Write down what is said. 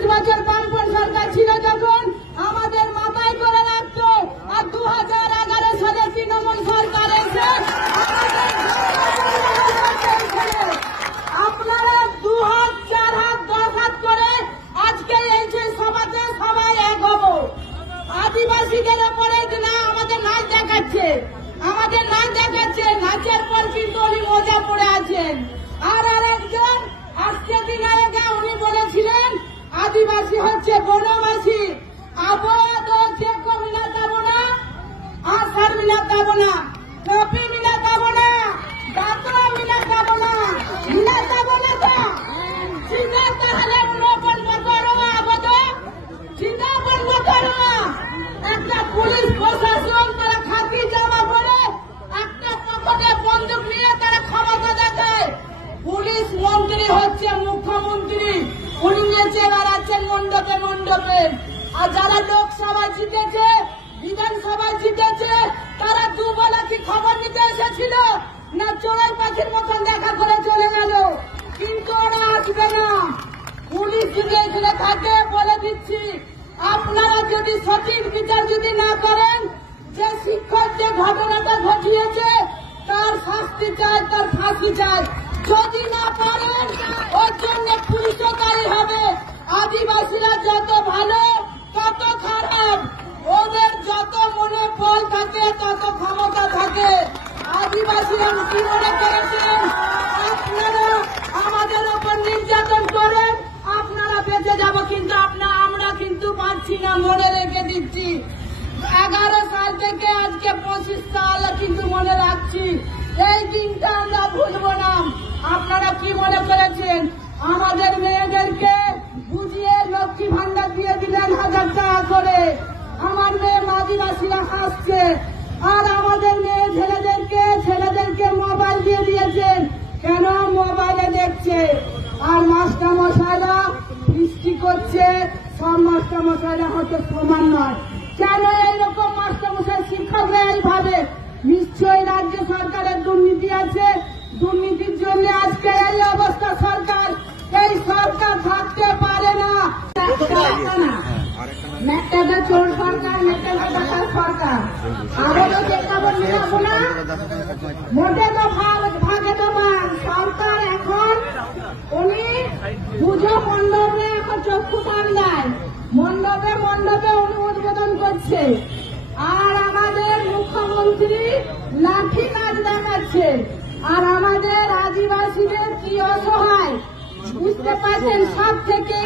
25 বছর বামপন সরকার ছিল যখন আমাদের মাথায় করে রাখতো, আর 2011 সালে তৃণমূল সরকার এসে আপনারা 2 হাত 4 হাত 10 হাত করে আজকে এই যে সভাতে সবাই এক হব। আদিবাসীদের ওপরে না আমাদের নাচ দেখাচ্ছে, নাচের পর কিন্তু উনি মজা পড়ে আছেন। আর আরেকজন আজকে দিন আগে উনি বলেছিলেন আদিবাসী হচ্ছে বনবাসী, আবহাওয়া হচ্ছে কমিনা দেব না, আষাঢ় মিনা দেব না, কপি মিনা দেব না, দাঁতরা মিনা দেব না, মিনা দেব না তো চিন্তা তাহলে বন্ধ করো আবদ চিন্তা বন্ধ করো। একটা পুলিশ প্রশাসন তারা খাকি জামা পরে একটা পকেটে বন্দুক নিয়ে তারা ক্ষমতা দেখায়। পুলিশ মন্ত্রী হচ্ছে মুখ্যমন্ত্রী, উনি নেচে বেড়াচ্ছেন মণ্ডপে মণ্ডপে। আর যারা লোকসভায় জিতেছে, বিধানসভায় জিতেছে, তারা দুবেলা কি খবর নিতে এসেছিল না চোরাই পাখির মতন দেখা করে চলে গেল? কিন্তু ওরা আসবে না। পুলিশ যদি এখানে থাকে বলে দিচ্ছি, আপনারা যদি সঠিক বিচার যদি না করেন, যে শিক্ষক যে ঘটনাটা ঘটিয়েছে তার শাস্তি চাই, তার ফাঁসি চাই। যদি না পারেন ওর জন্য পুলিশও দায়ী হবে। আদিবাসীরা যত ভালো তত খারাপ, ওদের যত মনে বল থাকে তত ক্ষমতা থাকে। আদিবাসীরা কি মনে করেছেন আপনারা আমাদের ওপর নির্যাতন করেন, আপনারা বেঁচে যাব, কিন্তু আমরা কিন্তু পাচ্ছি না। মনে রেখে দিচ্ছি, 11 সাল থেকে আজকে 25 সাল কিন্তু মনে রাখছি। এই দিনটা আমরা ভুলবো না। আপনারা কি মনে করেছেন আমাদের মেয়েদেরকে বুঝিয়ে লক্ষ্মী ভান্ডার দিয়ে দিলেন 1000 টাকা করে, আমার মেয়ে আদিবাসীরা হাসছে। আর আমাদের মেয়ে ছেলেদেরকে মোবাইল দিয়ে দিয়েছেন, কেন মোবাইলে দেখছে। আর মাস্টার মশাইরা বৃষ্টি করছে, সব মাস্টার মশাইরা হয়তো সমান নয়। কেন এইরকম মাস্টার মশাই শিক্ষকরা এইভাবে? নিশ্চয়ই রাজ্য সরকারের দুর্নীতি আছে, দুর্নীতির জন্য আজকে এই অবস্থা। এই সরকার থাকতে পারে না। মেটাটা চোর সরকার, মেটাটা টাকার সরকার। আবারও দেখাবো না, মোটে তো ভাগে তো সরকার এখন উনি পুজো মণ্ডপে এখন চক্ষু টান দেয়, মণ্ডপে উনি উদ্বোধন করছে। আর আমাদের মুখ্যমন্ত্রী লাঠি নাচ দেখাচ্ছে। আর আমাদের আদিবাসীদের কি অসহায় বুঝতে পারছেন? সব থেকে